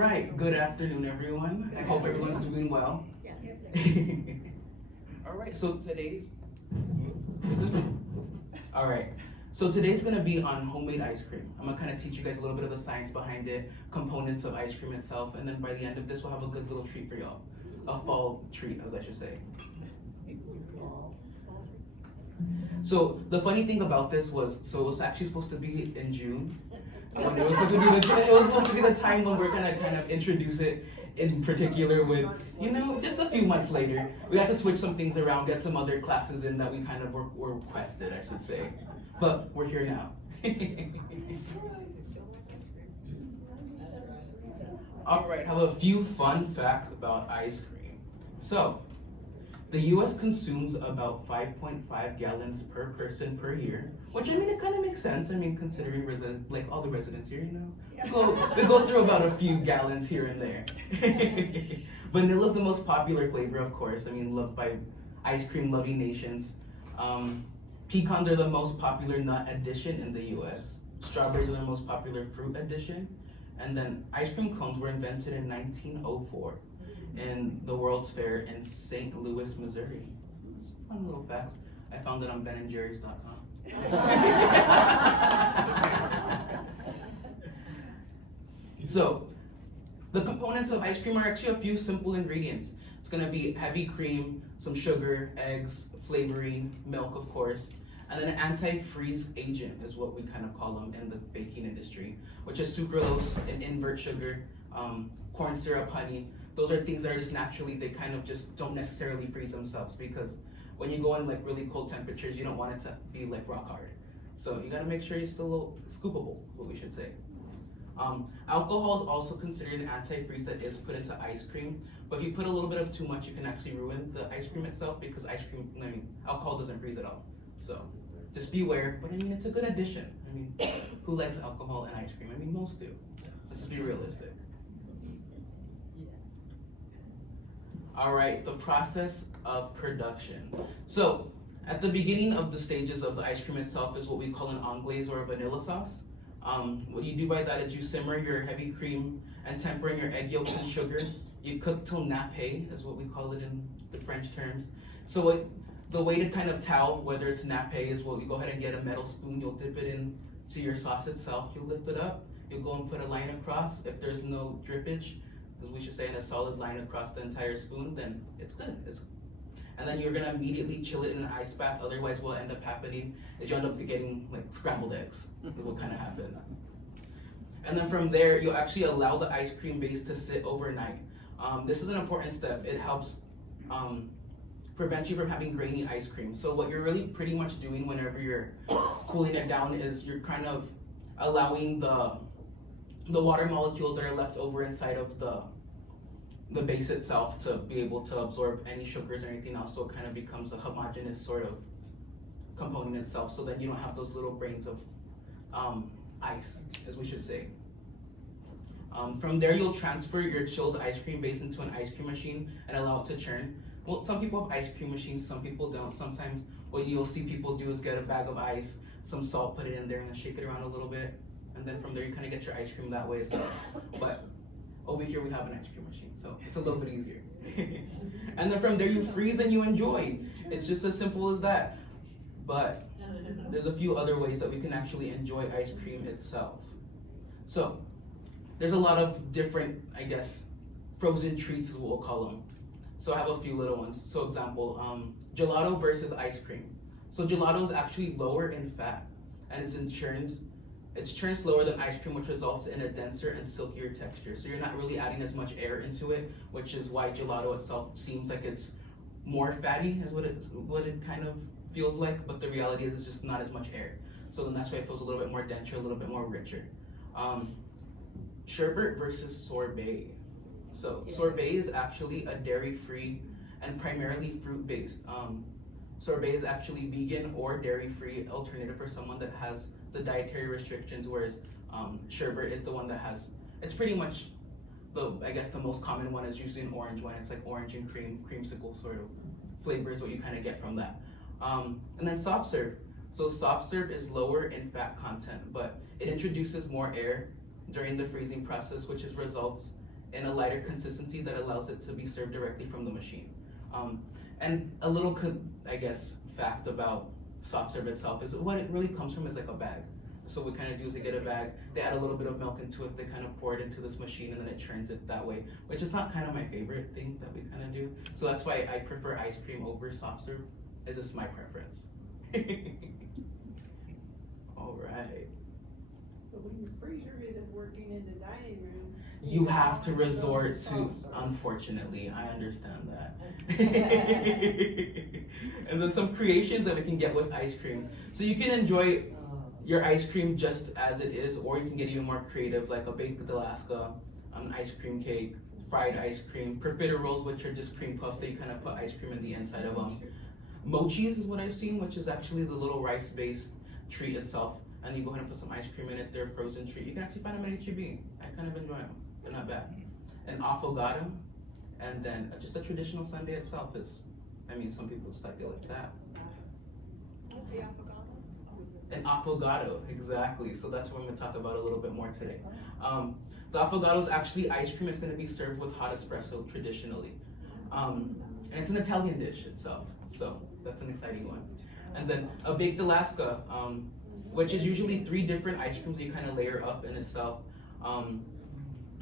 right, good afternoon, everyone. I hope everyone's doing well. All right, so today's. All right, so today's gonna be on homemade ice cream. I'm gonna kind of teach you guys a little bit of the science behind it, components of ice cream itself, and then by the end of this, we'll have a good little treat for y'all. A fall treat, as I should say. So the funny thing about this was, so it was actually supposed to be in June. When it was supposed to be the time when we're gonna kind of introduce it in particular with, just a few months later. We had to switch some things around, get some other classes in that we kind of were requested, I should say. But we're here now. All right, have a few fun facts about ice cream. So, the US consumes about 5.5 gallons per person per year, which it kind of makes sense. Considering all the residents here, we go through about a few gallons here and there. Vanilla is the most popular flavor, of course. Loved by ice cream loving nations. Pecans are the most popular nut addition in the US. Strawberries are the most popular fruit addition. And then ice cream cones were invented in 1904 in the World's Fair in St. Louis, Missouri. It's fun little facts. I found it on benandjerrys.com. So, the components of ice cream are actually a few simple ingredients. It's gonna be heavy cream, some sugar, eggs, flavoring, milk, of course, and then an antifreeze agent is what we kind of call them in the baking industry, which is sucralose and invert sugar, corn syrup, honey. Those are things that are just naturally, they kind of just don't necessarily freeze themselves, because when you go in really cold temperatures, you don't want it to be rock hard. So you gotta make sure it's still a little scoopable, what we should say. Alcohol is also considered an antifreeze that is put into ice cream, but if you put a little bit of too much, you can actually ruin the ice cream itself, because alcohol doesn't freeze at all. So just beware, but it's a good addition. Who likes alcohol and ice cream? Most do. Let's just be realistic. All right, the process of production. So, at the beginning of the stages of the ice cream itself is what we call an anglaise or a vanilla sauce. What you do by that is you simmer your heavy cream and temper in your egg yolks and sugar. You cook till nappe, is what we call it in the French terms. So the way to kind of tell whether it's nappe is, you go ahead and get a metal spoon, you'll dip it into your sauce itself, you'll lift it up, you'll go and put a line across. If there's no drippage, as we should say, in a solid line across the entire spoon, then it's good. And then you're gonna immediately chill it in an ice bath. Otherwise, what will end up happening is you end up getting scrambled eggs. Is what kind of happens. And then from there, you'll actually allow the ice cream base to sit overnight. This is an important step. It helps prevent you from having grainy ice cream. So what you're really pretty much doing whenever you're cooling it down is you're kind of allowing the water molecules that are left over inside of the base itself to be able to absorb any sugars or anything else, so it kind of becomes a homogeneous sort of component itself, so then you don't have those little grains of ice, as we should say. From there, you'll transfer your chilled ice cream base into an ice cream machine and allow it to churn. Well, some people have ice cream machines, some people don't. Sometimes what you'll see people do is get a bag of ice, some salt, put it in there, and shake it around a little bit. And then from there, you kind of get your ice cream that way as well. But over here, we have an ice cream machine, so it's a little bit easier. And then from there, you freeze and you enjoy. It's just as simple as that. But there's a few other ways that we can actually enjoy ice cream itself. So there's a lot of different, frozen treats is what we'll call them. So I have a few little ones. So example, gelato versus ice cream. So gelato is actually lower in fat and it's churned slower than ice cream, which results in a denser and silkier texture. So you're not really adding as much air into it, which is why gelato itself seems like it's more fatty, is what it kind of feels like, but the reality is it's just not as much air. So then that's why it feels a little bit more denser, a little bit more richer. Sherbet versus sorbet. So sorbet is actually a dairy-free and primarily fruit-based. Sorbet is actually vegan or dairy-free alternative for someone that has the dietary restrictions, whereas sherbet is the one that has, it's pretty much the most common one is usually an orange one. It's like orange and creamsicle sort of flavor is what you kind of get from that. And then soft serve. So soft serve is lower in fat content, but it introduces more air during the freezing process, which results in a lighter consistency that allows it to be served directly from the machine. And a little, I guess, fact about soft serve itself is what it really comes from is like a bag. So what we kind of do is they get a bag, they add a little bit of milk into it, they kind of pour it into this machine and then it churns it that way, which is not kind of my favorite thing that we kind of do. So that's why I prefer ice cream over soft serve. It's just my preference. All right. But when your freezer isn't working in the dining room. You have to resort to, unfortunately, I understand that. And then some creations that we can get with ice cream. So you can enjoy your ice cream just as it is, or you can get even more creative, like a baked Alaska, an ice cream cake, fried ice cream, profiteroles, which are just cream puffs that you kind of put ice cream in the inside of them. Mochis is what I've seen, which is actually the little rice-based treat itself, and you go ahead and put some ice cream in it. They're a frozen treat. You can actually find them at H-E-B. I kind of enjoy them. They're not bad. An affogato, and then just a traditional sundae itself is, I mean, some people just like it like that. What's the affogato? An affogato, exactly. So that's what I'm going to talk about a little bit more today. The affogato is actually ice cream. It's going to be served with hot espresso traditionally. And it's an Italian dish itself. So that's an exciting one. And then a baked Alaska, which is usually 3 different ice creams that you kind of layer up in itself.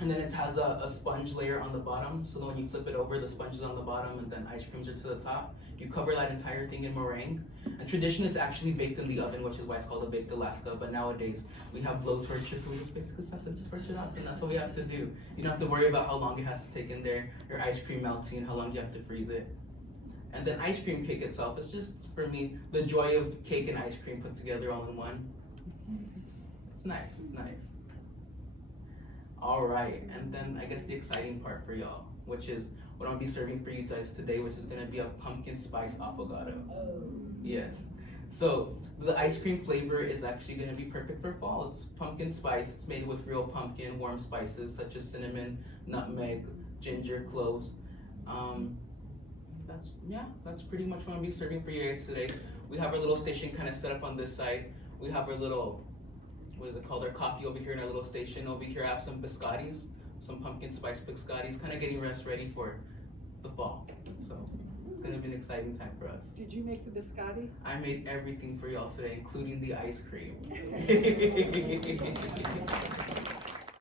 And then it has a sponge layer on the bottom. So then when you flip it over, the sponge is on the bottom and then ice creams are to the top. You cover that entire thing in meringue. And traditionally it's actually baked in the oven, which is why it's called a baked Alaska. But nowadays we have blow torches, so we just basically have to just torch it up, and that's what we have to do. You don't have to worry about how long it has to take in there, your ice cream melting, how long you have to freeze it. And then ice cream cake itself is just, for me, the joy of cake and ice cream put together all in one. It's nice, it's nice. All right, and then I guess the exciting part for y'all, which is what I'm gonna be serving for you guys today, which is gonna be a pumpkin spice affogato. Yes. So the ice cream flavor is actually gonna be perfect for fall. It's pumpkin spice. It's made with real pumpkin, warm spices such as cinnamon, nutmeg, ginger, cloves. That's pretty much what I'm gonna be serving for you guys today. We have our little station kind of set up on this side. We have our little, what is it called, our coffee over here in our little station. Over here I have some biscottis, some pumpkin spice biscottis, kind of getting us ready for the fall. So it's gonna be an exciting time for us. Did you make the biscotti? I made everything for y'all today, including the ice cream.